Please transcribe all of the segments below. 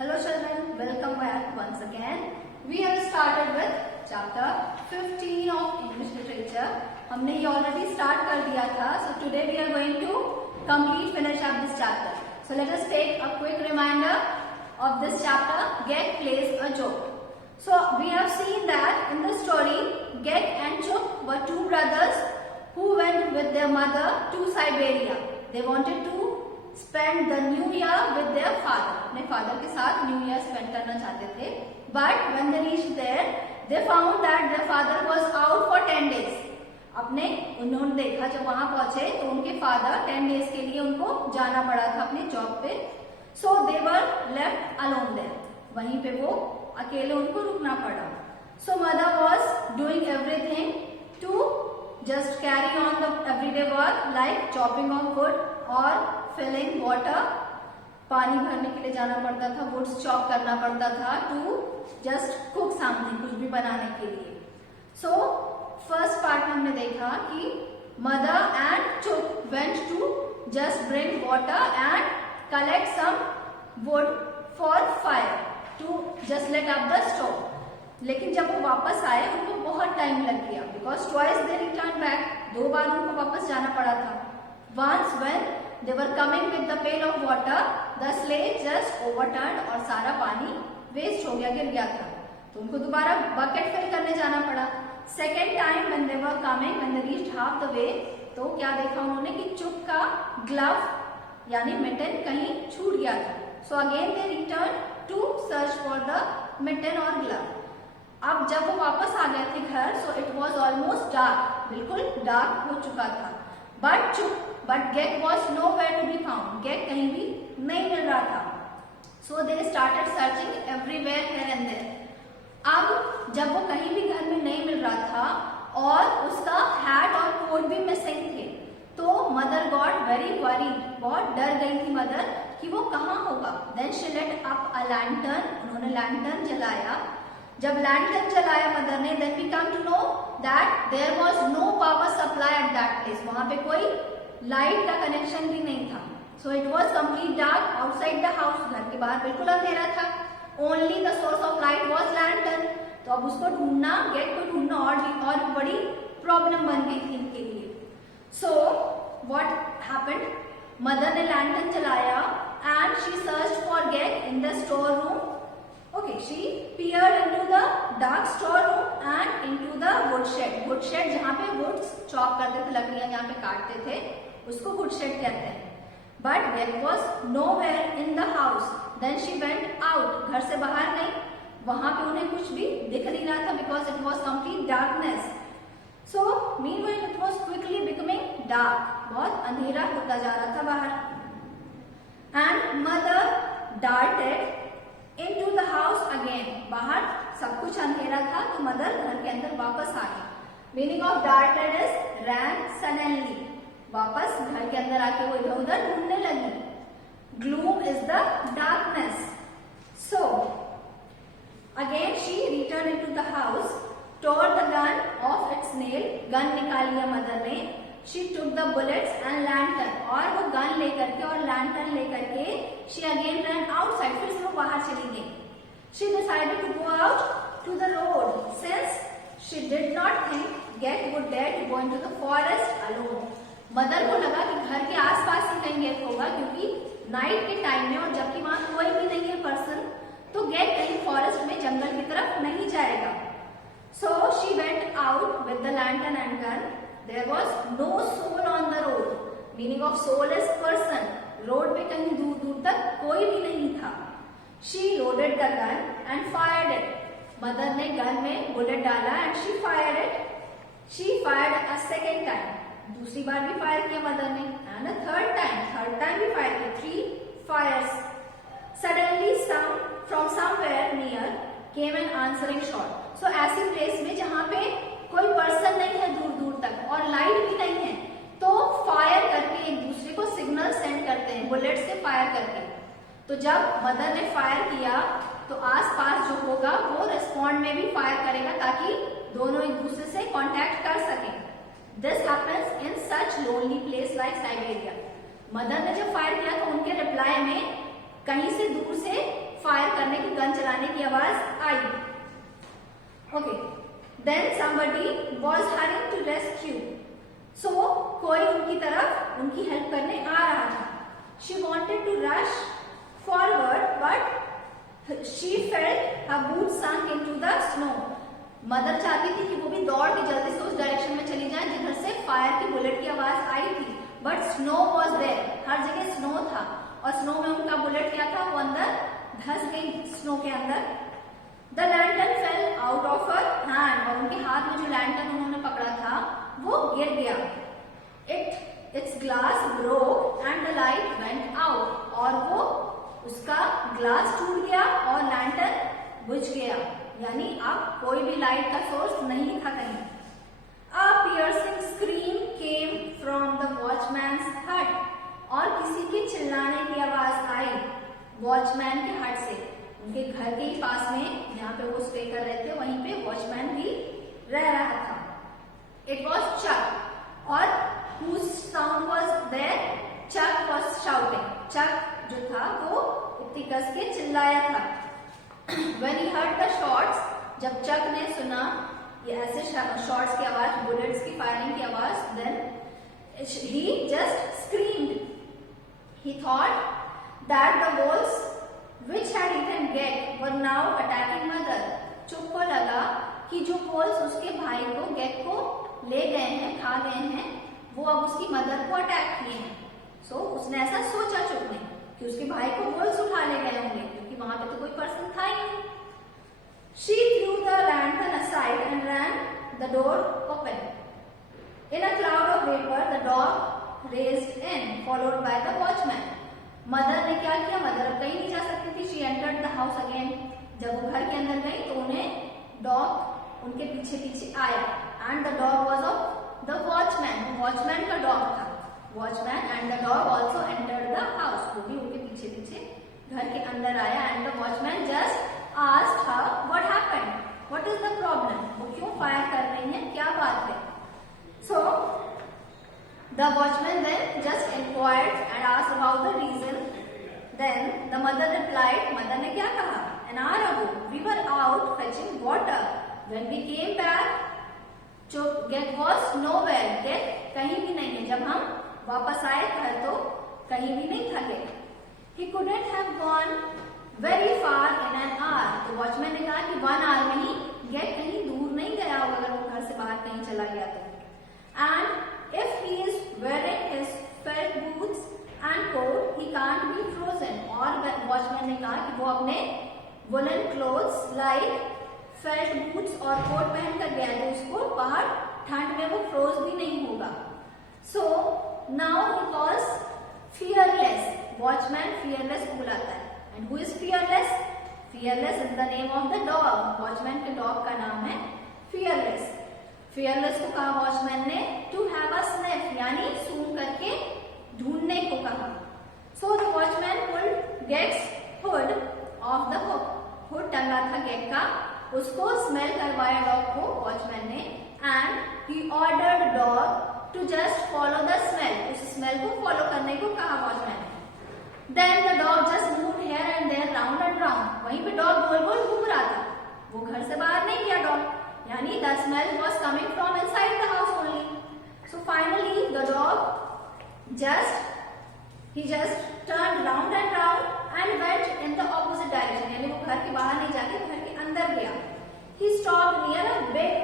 Hello children, welcome back once again. We have started with chapter 15 of English literature. हमने ये already start कर दिया था. So today we are going to finish up this chapter. So let us take a quick reminder of this chapter. Gek plays a joke. So we have seen that in the story, Gek and Chuk were two brothers who went with their mother to Siberia. They wanted to spend the new year with their father. अपने father के साथ new year spend करना चाहते थे. But when they reached there, they found that their father was out for 10 days. उन्होंने देखा जब वहां पहुंचे तो उनके फादर 10 डेज के लिए उनको जाना पड़ा था अपने जॉब पे. So they were left alone there. वहीं पे वो अकेले उनको रुकना पड़ा. So mother was doing everything to just carry on the everyday work like chopping of wood और filling water. पानी भरने के लिए जाना पड़ता था, वुड्स चॉप करना पड़ता था टू जस्ट कुक समथिंग, कुछ भी बनाने के लिए. सो फर्स्ट पार्ट में हमने देखा कि mother and Chuck went to just bring water and collect some wood for fire to just let up the stove. लेकिन जब वो वापस आए उनको बहुत टाइम लग गया because twice they return back. 2 बार उनको वापस जाना पड़ा था. Once when they were coming with the pail of water, the slave just overturned और सारा पानी वेस्ट हो गया, गिर गया था. तो उनको दोबारा बकेट फिल करने जाना पड़ा. Second time when they were coming, when they reached half the way, तो क्या देखा उन्होंने कि चुक का ग्लव यानी मिटन कहीं छूट गया था. So again they return to search for the mitten और ग्लव. अब जब वो वापस आ गए थे घर, so it was almost dark, बिल्कुल डार्क हो चुका था. But Gek was nowhere to be found. Gek कहीं भी नहीं मिल रहा था. So they started searching everywhere here and there. अब जब वो कहीं भी घर में नहीं मिल रहा था और उसका हैट और कोट भी मिसिंग थे, तो मदर गॉट वेरी वरीड. बहुत डर गई थी मदर कि वो कहाँ होगा. Then she let up a lantern. उन्होंने लैंटर्न जलाया. जब लैंटर्न जलाया मदर ने, then we come to know that there was no power supply at that place. वहां पे कोई लाइट का कनेक्शन भी नहीं था. So it was complete dark outside the house. घर के बाहर बिल्कुल अंधेरा था. Only the source of light was lantern. तो अब उसको ढूंढना, गेट को ढूंढना और बड़ी प्रॉब्लम बन गई थी इनके लिए. सो व्हाट हैपेंड, मदर ने लैंटर्न जलाया and she search for get in the store room. Okay, she peered into the dark storeroom and into the woodshed. Woodshed जहाँ पे woods chop करते थे, लकड़ियाँ जहाँ पे काटते थे, उसको woodshed कहते हैं. But there was nowhere in the house. Then she went out. घर से बाहर गई. वहाँ पे उन्हें कुछ भी दिख नहीं रहा था because it was complete darkness. So meanwhile it was quickly becoming dark. बहुत अंधेरा होता जा रहा था बाहर. And mother darted into the house again. बाहर सब कुछ अंधेरा था तो मदर घर के अंदर वापस आ गई. Meaning of darted is ran suddenly. वापस घर के अंदर आके वो इधर उधर ढूंढने लगी. Gloom is the darkness. So again she returned into the house, tore the gun off its nail. Gun निकाल लिया मदर ने. She took the bullets and lantern. और वो गन लेकर के और लैंटर्न लेकर के she again ran outside. फिर से वो बाहर चली गई. She decided to go out to the road since she did not think Gek would dare to go into the forest alone. Mother को लगा कि घर के आसपास ही कहीं गेक होगा क्योंकि नाइट के टाइम में और जबकि वहां कोई भी नहीं है पर्सन, तो गेक कहीं फॉरेस्ट में जंगल की तरफ नहीं जाएगा. So she went out with the lantern and gun. There was no soul on the road. Meaning of soul is person. Road पे कहीं दूर दूर तक कोई भी नहीं था. She loaded the gun and fired it. Mother ने गन में बुलेट डाला and she fired it. She fired a second time. दूसरी बार भी फायर किया मदर ने and a third time भी फायर किया. 3 fires. Suddenly from somewhere near came an answering shot. So ऐसी प्लेस में जहाँ पे कोई पर्सन नहीं है दूर दूर तक और लाइट भी नहीं है, तो फायर करके एक दूसरे को सिग्नल सेंड करते हैं बुलेट से फायर करके. तो जब मदर ने फायर किया तो आसपास जो होगा वो रिस्पॉन्ड में भी फायर करेगा ताकि दोनों एक दूसरे से कांटेक्ट कर सकें. This happens in such lonely place like Siberia. Mother ने जब फायर किया तो उनके रिप्लाई में कहीं से दूर से फायर करने की, गन चलाने की आवाज आई। Okay, then somebody was hurrying to rescue, so कोई उनकी तरफ उनकी हेल्प करने आ रहा था। She wanted to rush forward but she felt her boot sank into the snow। Mother चाहती थी कि वो भी दौड़ के जल्दी से उस डायरेक्शन में चली जाए जिधर से फायर की बुलेट की आवाज आई थी, बट स्नो वॉज देयर, हर जगह स्नो था और स्नो में उनका बुलेट क्या था, वो अंदर धंस गई स्नो के अंदर। The lantern fail out of her hand, और उनके हाथ में जो लैंटर्न उन्होंने पकड़ा था वो गिर गया। It's glass broke and the light went out, और वो उसका ग्लास टूट गया और लैंटर्न बुझ गया, यानी अब कोई भी लाइट का सोर्स नहीं था कहीं। A piercing scream came from the watchman's hut, और किसी के चिल्लाने की आवाज आई वॉचमैन के हट से। उनके घर के ही पास में जहाँ पे वो स्टे कर रहे थे वहीं पे वॉचमैन भी रह रहा था। It was Chuck, और whose sound was there? Chuck was shouting. Chuck जो था वो इतनी कस के चिल्लाया था। When he heard the shots, जब चक ने सुना ये ऐसे शॉट्स की आवाज, बुलेट्स की फायरिंग की आवाज, then he just screamed. He thought that the wolves which had eaten Gek were now attacking mother. चुप को लगा कि जो wolves उसके भाई को, गेक को ले गए हैं, खा गए हैं, वो अब उसकी मदर को अटैक किए हैं। So उसने ऐसा सोचा चुप ने कि उसके भाई को wolves उठा ले गए होंगे, क्योंकि वहां पे तो कोई पर्सन था ही नहीं। She threw the lantern aside and ran the door open. In a cloud of vapor, the dog raced in, followed by the watchman. Mother ने क्या किया, मदर अब कहीं नहीं जा सकती थी। She entered the house again. जब वो घर के अंदर गई तो उन्हें डॉग उनके पीछे पीछे आया, and the dog was of the watchman. Watchman का डॉग था। Watchman and the dog also entered the house. वो भी उनके पीछे पीछे घर के अंदर आया, and the watchman just asked her what happened, what is the problem, वो क्यों फायर कर रही हैं, क्या बात है। So the watchman then just inquired and asked about the reason. Then the mother replied, mother ने क्या कहा, an hour ago we were out fetching water, when we came back Gek was nowhere, Gek कहीं भी नहीं है, जब हम वापस आए घर तो कहीं भी नहीं था Gek। He couldn't have gone very far in an hour, तो वॉचमैन ने कहा कि 1 hour में ही गेट कहीं दूर नहीं गया होगा अगर वो घर से बाहर कहीं चला गया तो। And if he is wearing his felt boots and coat, he can't be frozen, और वॉचमैन ने कहा कि वो अपने woolen clothes like felt boots और कोट पहन कर गया तो उसको बाहर ठंड में वो फ्रोज भी नहीं होगा। So now he was fearless, watchman fearless को बुलाता है। And who is fearless? Fearless is the name of the dog. Watchman के डॉग का नाम है fearless. fearless को कहा वॉचमैन ने to have a sniff, यानी सूंघ करके ढूंढने को कहा। So the watchman pulled Gek's hood off the hook. hood टंगा था गेक का, उसको स्मेल करवाया डॉग को वॉचमैन ने, and he ordered dog to just follow the smell. उस स्मेल को फॉलो करने को कहा वॉचमैन ने। Then the dog just moved here and there, round and round. वहीं पे डॉग गोल गोल घूम रहा था, वो घर से बाहर नहीं गया डॉग, यानी the smell was coming from inside the house only. So finally the dog just turned round and round and went in the opposite direction, यानी वो घर के बाहर नहीं जाके घर के अंदर गया। He stopped near a big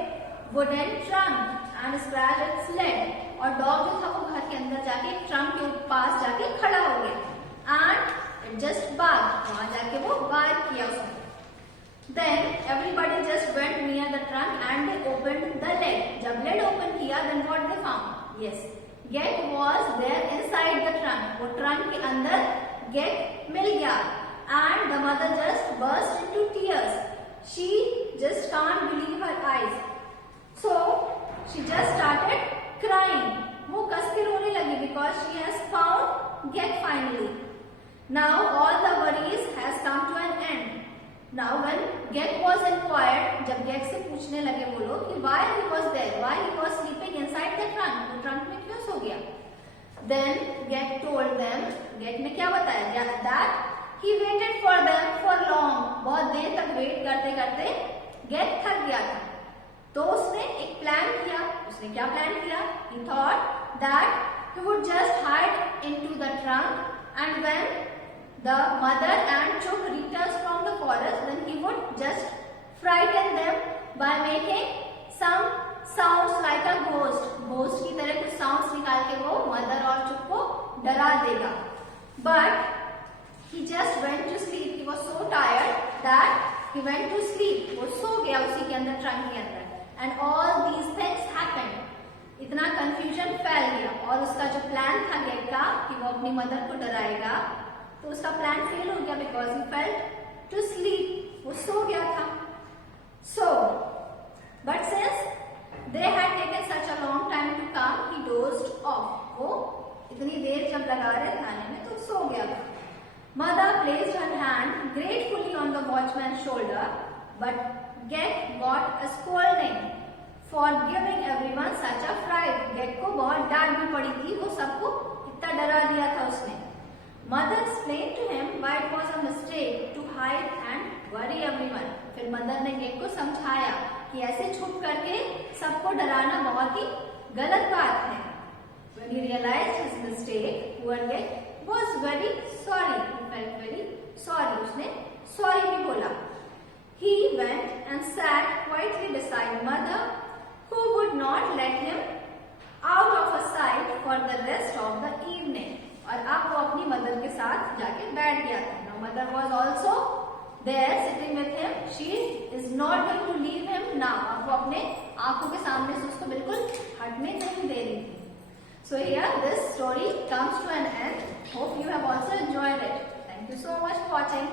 wooden trunk and scratched its leg, और डॉग जो था वो घर के अंदर जाके ट्रंक के पास जाके खड़ा हो गया, and it just barked, वहां जाके वो bark किया उसने। Then everybody just went near the trunk and they opened the lid. जब lid open किया, then what they found? Yes, Gek was there inside the trunk. वो trunk के अंदर Gek मिल गया, and the mother just burst into tears. She just can't believe her eyes. So she just started crying. वो कस के रोने लगी because she has found Gek finally. Now all the worries has come to an end. Now when Gek was inquired, जब Gek से पूछने लगे वो लोग कि why he was there, why he was sleeping inside the trunk, वो trunk में क्यों सो गया? Then Gek told them, Gek ने क्या बताया? That he waited for them for long. बहुत देर तक वेट करते करते गेट थक गया था। तो उसने एक प्लान किया। उसने क्या प्लान किया? He thought that he would just hide into the trunk, and when the mother and Chook returns from the forest, then he would just frighten them by making some sounds like a ghost. Ghost की तरह कुछ sounds निकाल के वो mother और चुक को डरा देगा। But he just went to sleep. He was so tired that he went to sleep. वो सो गया उसी के अंदर, ट्रंक के अंदर। And all these things happened. इतना कंफ्यूजन फैल गया और उसका जो प्लान था गेट का कि वो अपनी मदर को डराएगा, तो उसका प्लान फेल हो गया because he felt to sleep. वो सो गया था। So but since they had taken such a long time to come, he dozed off. वो इतनी देर जब लगा रहे थे आने में तो सो गया था। Mother placed her hand gratefully on the watchman's shoulder, but Get got a scolding for giving everyone such a fright. Get को बहुत डांट भी पड़ी थी, वो सबको इतना डरा दिया था उसने। Mother explained to him why it was a mistake to hide and worry everyone. फिर मदर ने गेट को समझाया कि ऐसे छुप करके सबको डराना बहुत ही गलत बात है। When he realized his mistake, poor Get was very sorry. He felt very sorry. उसने sorry भी बोला। He went and sat quietly beside mother, who would not let him out of her sight for the rest of the evening. और अब वो अपनी mother के साथ जाके बैठ गया था। Now mother was also there sitting with him. She is not going to leave him now. अब वो अपने आंखों के सामने से उसको बिल्कुल हटने नहीं दे रही थी। So here this story comes to an end. Hope you have also enjoyed it. Thank you so much for watching.